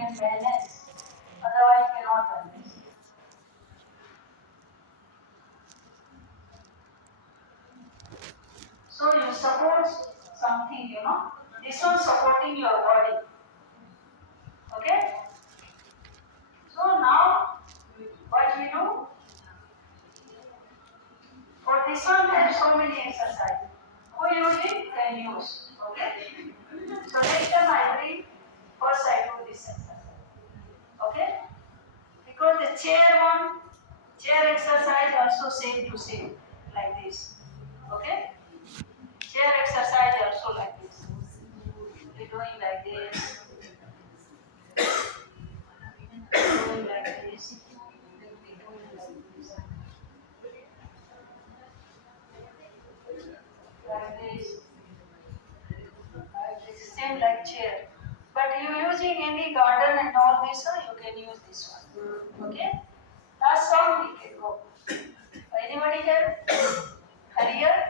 can balance. Otherwise, cannot balance. So you support something, This one supporting your body. Okay? So now, what we do? For this one, there are so many exercises. Who use it can use. Okay? So next time I bring, first I do this exercise. Okay? Because the chair exercise also same to same, like this. Okay? Chair exercise also like this. We're doing like this, doing like this, like this, like this, same like chair. But you using any garden and all this, you can use this one. Okay? Last song we can go. Anybody have career?